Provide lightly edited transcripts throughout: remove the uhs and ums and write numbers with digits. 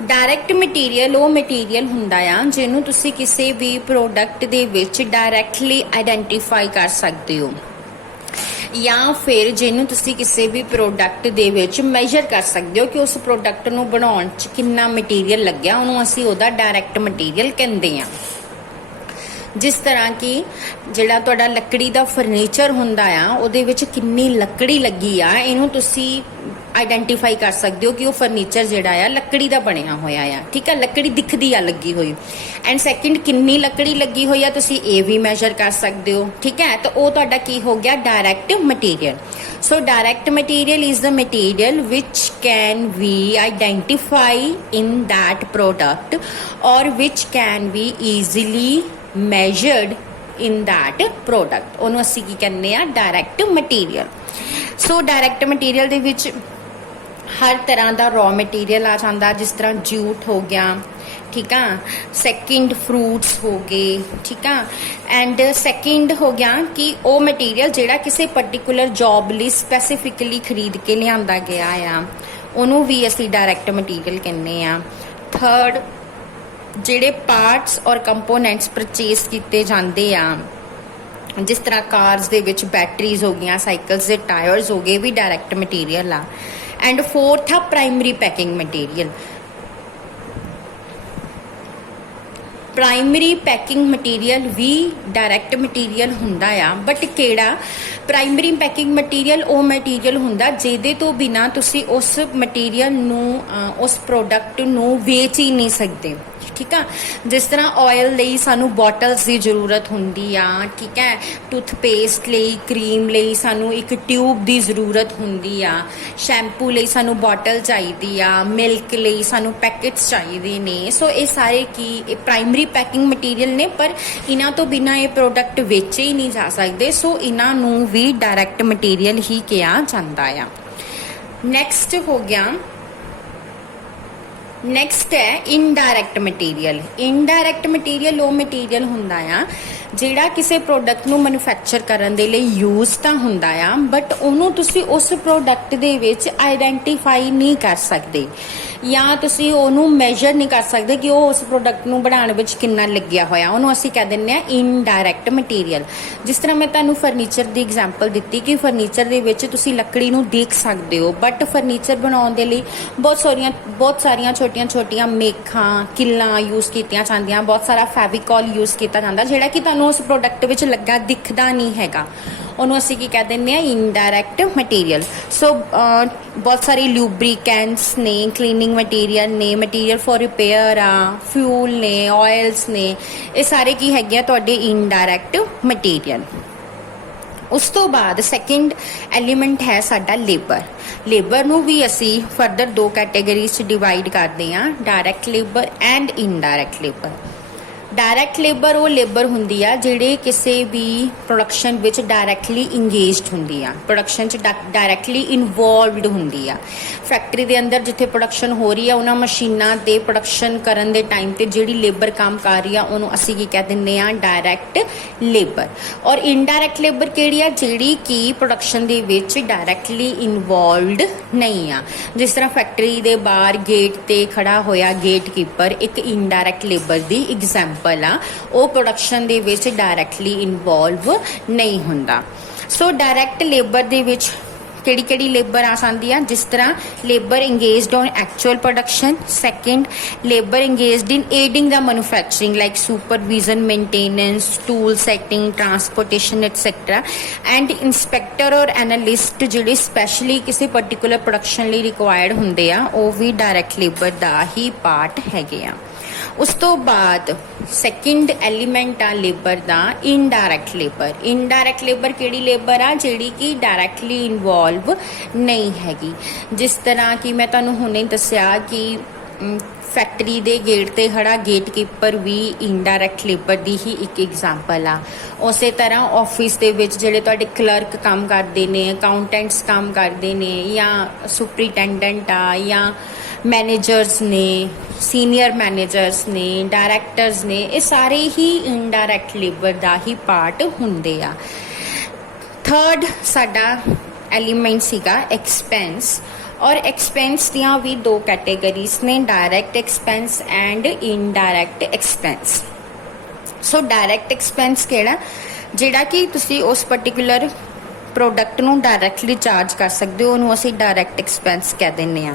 Direct material वो material हुंदा आ जिन्हों तुसी किसी भी प्रोडक्ट दे विच डायरैक्टली आइडेंटिफाई कर सकते हो या फिर जिन्हों तुसी किसी भी प्रोडक्ट दे विच मेजर कर सकते हो कि उस प्रोडक्ट नूं बनाउण च कितना मटीरियल लग्या उहनूं असीं उहदा डायरैक्ट मटीरियल कहंदे आ। जिस तरह कि जिहड़ा तुहाडा लकड़ी दा फर्नीचर हुंदा आ उहदे विच कितनी लकड़ी लगी आ इहनूं तुसी आइडेंटिफाई कर सकते हो कि वो फर्नीचर जिहड़ा आ लकड़ी दा बनिया होया आ। ठीक है, लकड़ी दिखदी आ लगी हुई। एंड सैकेंड कितनी लकड़ी लगी हुई आ तुसी ये भी मेजर कर सकते हो। ठीक है, तो वो तुहाडा की हो गया direct material. So direct material is the material which can we identify in that product or which can be easily measured in that product ਉਹਨੂੰ ਅਸੀਂ ਕੀ ਕਹਿੰਦੇ ਆ direct material. So direct material ਦੇ ਵਿੱਚ ਹਰ ਤਰ੍ਹਾਂ ਦਾ ਰॉ ਮਟੀਰੀਅਲ ਆ ਜਾਂਦਾ ਜਿਸ ਤਰ੍ਹਾਂ ਜੂਟ ਹੋ ਗਿਆ। ठीक है, सैकेंड फ्रूट्स हो गए। ठीक है, एंड सैकेंड हो गया कि वो मटीरियल जिहड़ा किसी पर्टिकुलर जॉब लई स्पैसीफिकली खरीद के लिया गया आ ਉਹਨੂੰ भी ਅਸੀਂ डायरैक्ट मटीरियल कहने आ। थर्ड ਜਿਹੜੇ ਪਾਰਟਸ ਔਰ ਕੰਪੋਨੈਂਟਸ ਪਰਚੇਸ ਕੀਤੇ ਜਾਂਦੇ ਆ ਜਿਸ ਤਰ੍ਹਾਂ ਕਾਰਸ ਦੇ ਵਿੱਚ ਬੈਟਰੀਜ਼ ਹੋ ਗਈਆਂ, ਸਾਈਕਲਸ ਦੇ ਟਾਇਰਸ ਹੋ ਗਏ ਵੀ ਡਾਇਰੈਕਟ ਮਟੀਰੀਅਲ ਆ। ਐਂਡ ਫੋਰਥ ਆ primary packing material. Primary packing material ਵੀ ਡਾਇਰੈਕਟ ਮਟੀਰੀਅਲ ਹੁੰਦਾ ਆ ਬਟ ਕਿਹੜਾ ਪ੍ਰਾਇਮਰੀ ਪੈਕਿੰਗ ਮਟੀਰੀਅਲ ਉਹ ਮਟੀਰੀਅਲ ਹੁੰਦਾ ਜਿਹਦੇ ਤੋਂ ਬਿਨਾ ਤੁਸੀਂ ਉਸ ਮਟੀਰੀਅਲ ਨੂੰ ਉਸ ਪ੍ਰੋਡਕਟ ਨੂੰ ਵੇਚ ਹੀ ਨਹੀਂ ਸਕਦੇ। ठीक है, जिस तरह ऑयल ਲਈ ਸਾਨੂੰ ਬੋਟਲਸ ਦੀ ਜ਼ਰੂਰਤ ਹੁੰਦੀ ਆ। ਠੀਕ ਹੈ, ਟੂਥਪੇਸਟ ਲਈ, ਕਰੀਮ ਲਈ ਸਾਨੂੰ ਇੱਕ ਟਿਊਬ ਦੀ ਜ਼ਰੂਰਤ ਹੁੰਦੀ ਆ। ਸ਼ੈਂਪੂ ਲਈ ਸਾਨੂੰ ਬੋਟਲ ਚਾਹੀਦੀ ਆ। ਮਿਲਕ ਲਈ ਸਾਨੂੰ ਪੈਕੇਟਸ ਚਾਹੀਦੇ ਨੇ। ਸੋ ਇਹ ਸਾਰੇ ਕੀ ਇਹ ਪ੍ਰਾਇਮਰੀ ਪੈਕਿੰਗ ਮਟੀਰੀਅਲ ਨੇ ਪਰ ਇਹਨਾਂ ਤੋਂ ਬਿਨਾ ਇਹ ਪ੍ਰੋਡਕਟ ਵੇਚੇ ਹੀ ਨਹੀਂ ਜਾ ਸਕਦੇ। ਸੋ ਇਹਨਾਂ ਨੂੰ ਵੀ ਡਾਇਰੈਕਟ ਮਟੀਰੀਅਲ ਹੀ ਕਿਹਾ ਜਾਂਦਾ ਆ। ਨੈਕਸਟ ਹੋ ਗਿਆ ਨੈਕਸਟ ਹੈ ਇਨਡਾਇਰੈਕਟ ਮਟੀਰੀਅਲ। ਇਨਡਾਇਰੈਕਟ ਮਟੀਰੀਅਲ ਉਹ ਮਟੀਰੀਅਲ ਹੁੰਦਾ ਆ ਜਿਹੜਾ ਕਿਸੇ ਪ੍ਰੋਡਕਟ ਨੂੰ ਮੈਨੂਫੈਕਚਰ ਕਰਨ ਦੇ ਲਈ ਯੂਜ਼ ਤਾਂ ਹੁੰਦਾ ਆ ਬਟ ਉਹਨੂੰ ਤੁਸੀਂ ਉਸ ਪ੍ਰੋਡਕਟ ਦੇ ਵਿੱਚ ਆਈਡੈਂਟੀਫਾਈ ਨਹੀਂ ਕਰ ਸਕਦੇ ਜਾਂ ਤੁਸੀਂ ਉਹਨੂੰ ਮੈਜਰ ਨਹੀਂ ਕਰ ਸਕਦੇ ਕਿ ਉਹ ਉਸ ਪ੍ਰੋਡਕਟ ਨੂੰ ਬਣਾਉਣ ਵਿੱਚ ਕਿੰਨਾ ਲੱਗਿਆ ਹੋਇਆ। ਉਹਨੂੰ ਅਸੀਂ ਕਹਿ ਦਿੰਦੇ ਆ ਇਨਡਾਇਰੈਕਟ ਮਟੀਰੀਅਲ। ਜਿਸ ਤਰ੍ਹਾਂ ਮੈਂ ਤੁਹਾਨੂੰ ਫਰਨੀਚਰ ਦੀ ਐਗਜ਼ਾਮਪਲ ਦਿੱਤੀ ਕਿ ਫਰਨੀਚਰ ਦੇ ਵਿੱਚ ਤੁਸੀਂ ਲੱਕੜੀ ਨੂੰ ਦੇਖ ਸਕਦੇ ਹੋ ਬਟ ਫਰਨੀਚਰ ਬਣਾਉਣ ਦੇ ਲਈ ਬਹੁਤ ਸਾਰੀਆਂ ਛੋਟੀਆਂ ਮੇਖਾਂ ਕਿੱਲਾਂ ਯੂਜ਼ ਕੀਤੀਆਂ ਜਾਂਦੀਆਂ। ਬਹੁਤ ਸਾਰਾ ਫੈਵੀਕॉल ਯੂਜ਼ ਕੀਤਾ ਜਾਂਦਾ ਜਿਹੜਾ ਕਿ ਤੁਹਾਨੂੰ ਉਸ ਪ੍ਰੋਡਕਟ ਵਿੱਚ ਲੱਗਾ ਦਿਖਦਾ ਨਹੀਂ ਹੈਗਾ। ਉਹਨੂੰ ਅਸੀਂ ਕੀ ਕਹਿ ਦਿੰਦੇ ਆ ਇਨਡਾਇਰੈਕਟ ਮਟੀਰੀਅਲ। ਸੋ ਬਹੁਤ ਸਾਰੀ ਲੂਬਰੀਕੈਂਟਸ ਨੇ, ਕਲੀਨਿੰਗ ਮਟੀਰੀਅਲ ਨੇ, ਮਟੀਰੀਅਲ ਫॉर ਰਿਪੇਅਰ ਆ, ਫਿਊਲ ਨੇ, ਆਇਲਸ ਨੇ, ਇਹ ਸਾਰੇ ਕੀ ਹੈਗੇ ਆ ਤੁਹਾਡੇ ਇਨਡਾਇਰੈਕਟ ਮਟੀਰੀਅਲ। ਉਸ ਤੋਂ ਬਾਅਦ ਸੈਕਿੰਡ ਐਲੀਮੈਂਟ ਹੈ ਸਾਡਾ ਲੇਬਰ। ਲੇਬਰ ਨੂੰ ਵੀ ਅਸੀਂ ਫਰਦਰ ਦੋ ਕੈਟੇਗਰੀਜ਼ 'ਚ ਡਿਵਾਈਡ ਕਰਦੇ ਹਾਂ, direct labour and indirect labour. Direct labour वो लेबर हुंदी आ जिहड़े किसी भी प्रोडक्शन विच डायरैक्टली इंगेजड हुंदी आ, प्रोडक्शन च डायरैक्टली इनवॉल्वड हुंदी आ। फैक्ट्री दे अंदर जिथे प्रोडक्शन हो रही है उन्हां मशीनां ते प्रोडक्शन करन दे टाइम ते जिहड़ी लेबर काम कर रही आ उहनूं असीं की कह दिंदे आ डायरैक्ट लेबर। और इनडायरैक्ट लेबर किहड़ी आ जिहड़ी कि प्रोडक्शन दे विच डायरैक्टली इनवॉल्वड नहीं आ। जिस तरह फैक्ट्री दे बाहर गेट ते खड़ा होया गेट कीपर एक इनडायरैक्ट लेबर दी एग्जाम्पल आ, ਉਹ ਪ੍ਰੋਡਕਸ਼ਨ ਦੇ ਵਿੱਚ ਡਾਇਰੈਕਟਲੀ ਇਨਵੋਲਵ ਨਹੀਂ ਹੁੰਦਾ। ਸੋ ਡਾਇਰੈਕਟ ਲੇਬਰ ਦੇ ਵਿੱਚ ਕਿਹੜੀ ਲੇਬਰ ਆ ਸਕਦੀ ਆ ਜਿਸ ਤਰ੍ਹਾਂ labour engaged on actual production. Second labour engaged in aiding the manufacturing like supervision, maintenance, tool setting, transportation etcetera. And inspector or analyst ਜਿਹੜੇ ਸਪੈਸ਼ਲੀ ਕਿਸੇ ਪਰਟੀਕੂਲਰ ਪ੍ਰੋਡਕਸ਼ਨ ਲਈ ਰਿਕੁਆਇਰਡ ਹੁੰਦੇ ਆ ਉਹ ਵੀ ਡਾਇਰੈਕਟ ਲੇਬਰ ਦਾ ਹੀ ਪਾਰਟ ਹੈਗੇ ਆ। ਉਸ ਤੋਂ ਬਾਅਦ ਸੈਕਿੰਡ ਐਲੀਮੈਂਟ ਆ ਲੇਬਰ ਦਾ ਇਨਡਾਇਰੈਕਟ ਲੇਬਰ। ਇਨਡਾਇਰੈਕਟ ਲੇਬਰ ਕਿਹੜੀ ਲੇਬਰ ਆ ਜਿਹੜੀ ਕਿ ਡਾਇਰੈਕਟਲੀ ਇਨਵੋਲਵ ਨਹੀਂ ਹੈਗੀ। ਜਿਸ ਤਰ੍ਹਾਂ ਕਿ ਮੈਂ ਤੁਹਾਨੂੰ ਹੁਣੇ ਦੱਸਿਆ ਕਿ ਫੈਕਟਰੀ ਦੇ ਗੇਟ ਤੇ ਖੜਾ ਗੇਟ ਕੀਪਰ ਵੀ ਇਨਡਾਇਰੈਕਟ ਲੇਬਰ ਦੀ ਹੀ ਇੱਕ ਐਗਜ਼ਾਮਪਲ ਆ। ਉਸੇ ਤਰ੍ਹਾਂ ਆਫਿਸ ਦੇ ਵਿੱਚ ਜਿਹੜੇ ਤੁਹਾਡੇ ਕਲਰਕ ਕੰਮ ਕਰਦੇ ਨੇ, ਅਕਾਊਂਟੈਂਟਸ ਕੰਮ ਕਰਦੇ ਨੇ ਜਾਂ ਸੁਪਰੀਟੈਂਡੈਂਟ ਆ ਜਾਂ ਮੈਨੇਜਰਸ ਨੇ, ਸੀਨੀਅਰ ਮੈਨੇਜਰਸ ਨੇ, ਡਾਇਰੈਕਟਰਸ ਨੇ, ਇਹ ਸਾਰੇ ਹੀ ਇਨਡਾਇਰੈਕਟ ਲੇਬਰ ਦਾ ਹੀ ਪਾਰਟ ਹੁੰਦੇ ਆ। ਥਰਡ ਸਾਡਾ ਐਲੀਮੈਂਟ ਸੀਗਾ ਐਕਸਪੈਂਸ। और एक्सपेंस दियाँ भी दो कैटेगरीज ने, direct expense and indirect expense. So direct expense किहड़ा, जिहड़ा कि तुसी उस पर्टिकुलर प्रोडक्ट नूं डायरैक्टली चार्ज कर सकते हो, उन्होंने असीं डायरैक्ट एक्सपेंस कह दिंदे आ।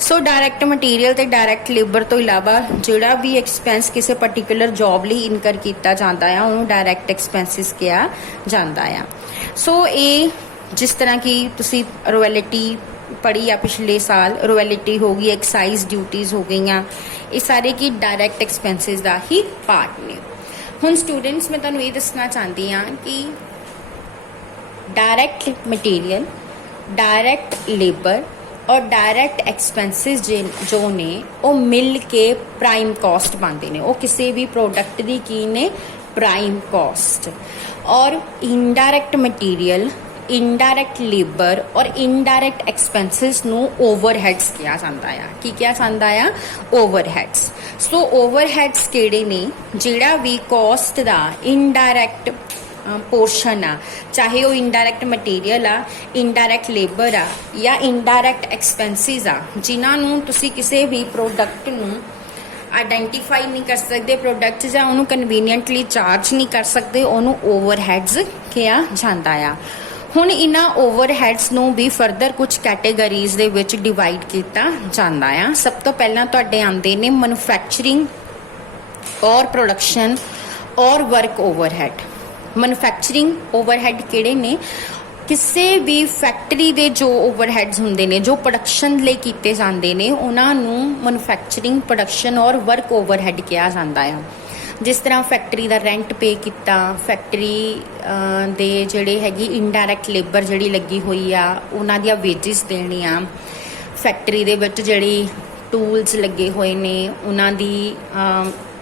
सो डायरैक्ट मटीरियल ते डायरैक्ट लेबर तो इलावा जिहड़ा भी एक्सपेंस किसी पर्टिकुलर जॉब लई इनकर किया जाता है उन्होंने डायरैक्ट एक्सपेंसिस कहा जाता है। सो ये जिस तरह की तुसी रॉयल्टी पढ़ी आ पिछले साल, रॉयल्टी हो गई, एक्साइज ड्यूटीज़ हो गई, ये सारे की डायरैक्ट एक्सपेंसिस का ही पार्ट ने। हुण स्टूडेंट्स मैं तुहानूं ये दसना चाहती हाँ कि डायरैक्ट मटीरियल, डायरैक्ट लेबर और डायरैक्ट एक्सपेंसिस जो ने वो मिल के प्राइम कॉस्ट बनते हैं। वो किसी भी प्रोडक्ट की की ने प्राइम कॉस्ट। और इनडायरैक्ट मटीरियल, इनडायरैक्ट लेबर और इनडायरैक्ट एक्सपेंसिस नू ओवरहेड्स किया जाता है। की किया जाता है? ओवरहेड्स। सो ओवरहेड्स किहड़े ने, जिहड़ा भी कॉस्ट का इनडायरैक्ट पोर्शन आ, चाहे वो इनडायरैक्ट मटीरियल आ, इनडायरैक्ट लेबर आ या इनडायरैक्ट एक्सपेंसिस आ, जिन्होंने तुसी किसी भी प्रोडक्ट नूं आइडेंटिफाई नहीं कर सकते, प्रोडक्ट या उन्होंने कन्वीनियंटली चार्ज नहीं कर सकते, उन्होंने ओवरहेड्स किया जाता है। हुण इन्हां ओवरहेड्स नूं भी फरदर कुछ कैटेगरीज दे विच डिवाइड किया जाता है। सब तो पहला तुहाडे आंदे ने मैन्युफैक्चरिंग और प्रोडक्शन और वर्क ओवरहेड। मैन्युफैक्चरिंग ओवरहेड किहड़े ने, किसी भी फैक्टरी के जो ओवरहेड्स होंदे ने जो प्रोडक्शन लई कीते जांदे ने उन्हां नूं मैन्युफैक्चरिंग, प्रोडक्शन और वर्क ओवरहेड कहा जाता है। जिस तरह फैक्टरी का रेंट पे किया, फैक्टरी दे जिहड़े हैगी इनडायरैक्ट लेबर जिहड़ी लगी हुई आ उन्हां दियां वेजिस देणियां, फैक्टरी दे विच जिहड़ी टूल्स लगे हुए ने उन्हां दी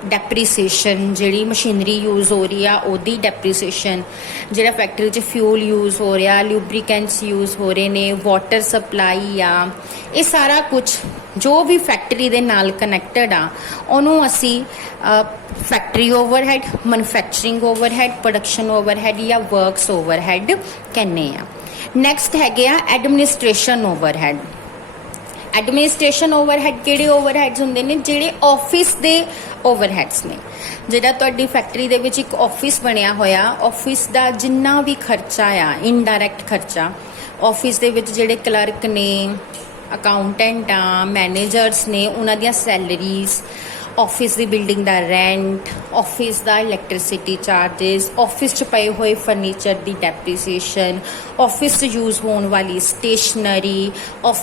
डेप्रीसीएशन, जिहड़ी मशीनरी यूज़ हो रही है उहदी डेप्रीसीएशन, जिहड़ा फैक्टरी च फ्यूल यूज़ हो रहा, लुब्रीकेंट्स यूज़ हो रहे ने, वाटर सप्लाई आ, ये सारा कुछ जो भी फैक्टरी दे नाल कनैक्टड आ उहनूं असी factory overhead, manufacturing overhead, production overhead या वर्क्स ओवरहेड कहने आ। नैक्सट हैगे आ एडमिनिस्ट्रेशन ओवरहेड। एडमिनिस्ट्रेशन ओवरहेड किहड़े ओवरहेड्स हुंदे ने, जिहड़े ऑफिस दे ओवरहेड्स ने। जिहड़ा तुहाडी फैक्टरी दे विच एक ऑफिस बनिया होया, ऑफिस दा जिन्ना भी खर्चा आ, इनडायरैक्ट खर्चा, ऑफिस दे विच जिहड़े क्लर्क ने, अकाउंटेंट आ, मैनेजर्स ने, उन्हां दियां सैलरीज, ऑफिस की बिल्डिंग का रेंट, ऑफिस का इलैक्ट्रिसिटी चार्जिस, ऑफिस च पए हुए फर्नीचर की डेप्रीसीएशन, ऑफिस यूज़ होने वाली स्टेशनरी,